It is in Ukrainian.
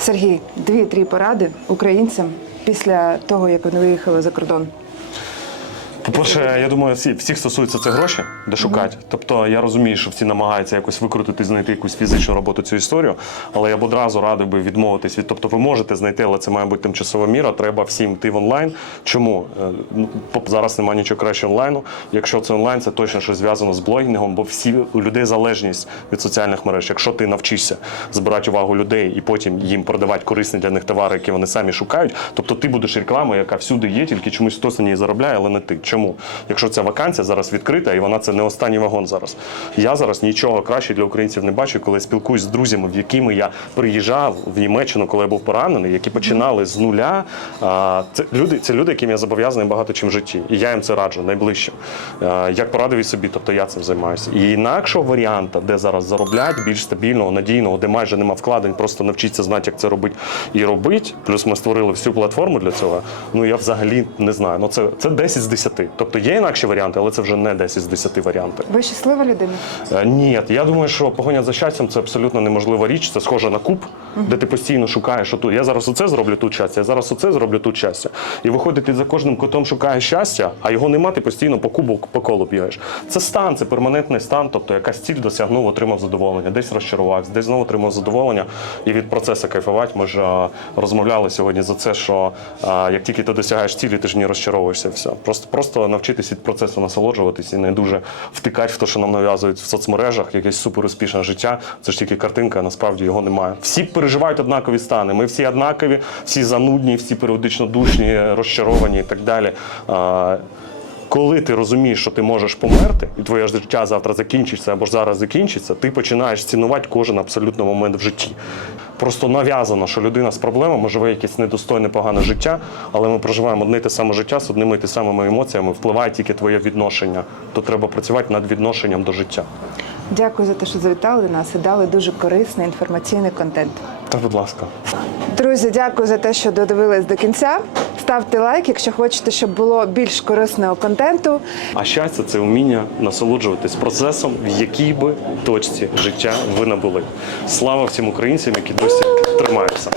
Сергій, дві-три поради українцям після того, як вони виїхали за кордон. По-перше, я думаю, всі, всіх стосується це гроші, де шукати. Тобто я розумію, що всі намагаються якось викрутити, знайти якусь фізичну роботу цю історію, але я б одразу радив би відмовитись від. Тобто ви можете знайти, але це має бути тимчасова міра. Треба всім йти в онлайн. Чому? Е, ну, Зараз немає нічого краще онлайну. Якщо це онлайн, це точно щось зв'язано з блогінгом, бо всі у людей залежність від соціальних мереж. Якщо ти навчишся збирати увагу людей і потім їм продавати корисні для них товари, які вони самі шукають, тобто ти будеш рекламою, яка всюди є, тільки чомусь хтось на ній заробляє, але не ти. Чому? Якщо ця вакансія зараз відкрита, і вона це не останній вагон зараз. Я зараз нічого краще для українців не бачу, коли я спілкуюсь з друзями, в якими я приїжджав в Німеччину, коли я був поранений, які починали з нуля. Це люди, це люди, яким я зобов'язаний багато чим в житті. І я їм це раджу найближче. А, Як порадив і собі, тобто я цим займаюся. І інакшого варіанта, де зараз зароблять, більш стабільного, надійного, де майже нема вкладень, просто навчіться знати, як це робити і робити. Плюс ми створили всю платформу для цього. Ну я взагалі не знаю. Ну це, це 10 з 10. Тобто є інакші варіанти, але це вже не 10 з 10 варіанти. Ви щаслива людина? Е, Ні, я думаю, що погоня за щастям це абсолютно неможлива річ. Це схоже на куб, де ти постійно шукаєш, що тут я зараз оце зроблю тут щастя, я зараз оце зроблю тут щастя. І виходить, ти за кожним кутом шукаєш щастя, а його нема, ти постійно по кубу по колу бігаєш. Це стан, це перманентний стан, тобто якась ціль досягнув, отримав задоволення, десь розчарувався, десь знову отримав задоволення. І від процесу кайфувати. Ми ж е, розмовляли сьогодні за це, що е, як тільки ти досягаєш цілі, ти ж не розчаровуєшся. Все. Просто, просто навчитись від процесу насолоджуватись і не дуже втикати в те, що нам нав'язують в соцмережах, якесь супер успішне життя. Це ж тільки картинка, а насправді його немає. Всі переживають однакові стани. Ми всі однакові, всі занудні, всі періодично душні, розчаровані і так далі. Коли ти розумієш, що ти можеш померти, і твоє життя завтра закінчиться або ж зараз закінчиться, ти починаєш цінувати кожен абсолютно момент в житті. Просто нав'язано, що людина з проблемами живе якесь недостойне погане життя, але ми проживаємо одне й те саме життя з одними й те самими емоціями. Впливає тільки твоє відношення. То треба працювати над відношенням до життя. Дякую за те, що завітали нас і дали дуже корисний інформаційний контент. Та, будь ласка. Друзі, дякую за те, що додивились до кінця. Ставте лайк, якщо хочете, щоб було більш корисного контенту. А щастя це вміння насолоджуватись процесом, в якій би точці життя ви набули. Слава всім українцям, які досі тримаються.